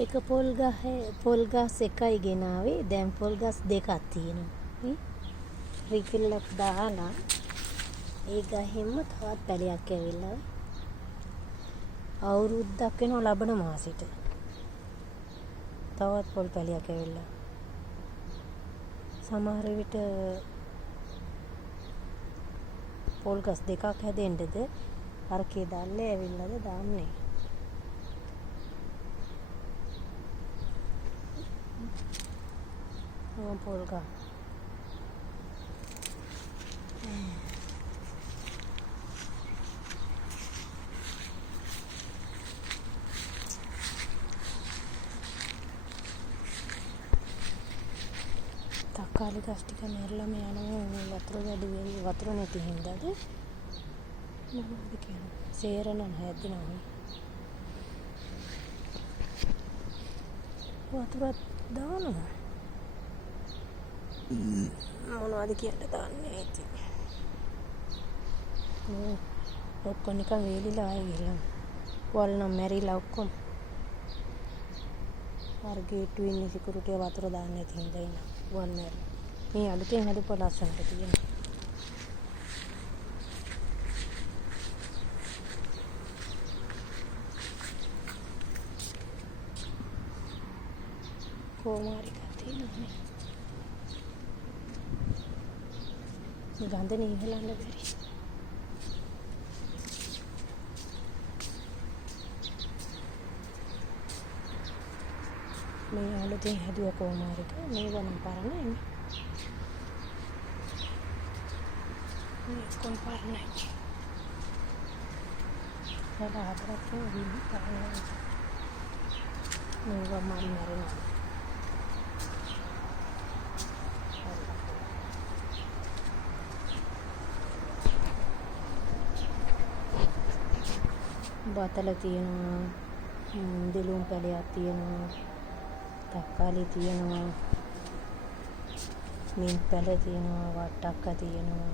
එක පොල් ගස් එකයි ගෙනාවේ. දැන් පොල් ගස් දෙකක් තියෙනවා. රිෆිල්ලක් දාලා ඒ ගහෙන්ම තවත් පැලයක් ඇවිල්ලා අවුරුද්දක් වෙනවා ලබන මාසෙට. තවත් පොල් පැලයක් ඇවිල්ලා. සමහර විට පොල් ගස් දෙකක් හැදෙන්නද අරකේ දැල්ලේ ඇවිල්ලාද දාන්නේ. පොල් ගස් තක්කාලි ගස් ටික මැරලම යනවා වතුර වැඩි වෙන්නේ වතුර නැති හින්දාද මොනවද කියන්නේ සේරණ හැදෙනවා වතුරත් දානවා මොනවද කියන්න දන්නේ නැති ඔක්කොම නිකන් වේලිලා ආයෙ ගිහලා වල් නම් මැරිලා ඔක්කොම අර ගේට්ටුවේ ඉන්න සිකුරුටිය වතුර දාන්න නැති හින්දා ඉන්න වල් මැරිලා මේ අලුතෙන් හදපු ලස්සනට තියෙන කොමාරිකක් තියෙනවා මේ ගඳ නිහලන්න බැරි මේ අලුතෙන් හැදුව කොමාරික මේ වනම් පරණයි මේ කොම් පරණයි නේද හතරක් වෙන්නේ පරණයි මේ වමන් මරනවා බතල තියෙනවා දෙලුම් පැලයක් තියෙනවා තක්කාලි තියෙනවා මින් පැල තියෙනවා වට්ටක්ක තියෙනවා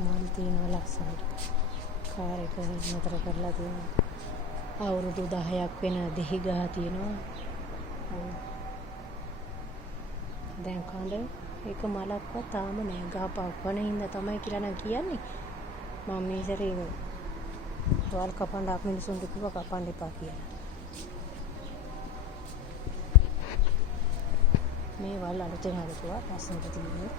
මල් තියෙනවා ලස්සනට කාර් එක නතර කරලා තියෙනවා අවුරුදු 10ක් වෙන දෙහි ගහ තියෙනවා දැන් කඳ එක මලක්වත් තාම නෑ ගහපවන හින්දා තමයි කියලා නම් කියන්නේ මම මේ සැරේ වල් කපන්න ආපු මිනිසුන්ට කිව්වා කපන්න එපා කියලා මේ වල් අලුතෙන් හදපුවා ලස්සනට තියෙනවා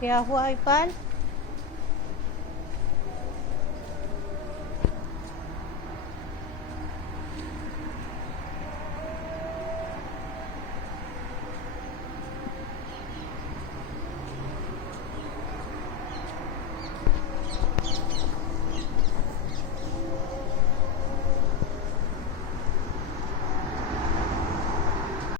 क्या हुआ इरफान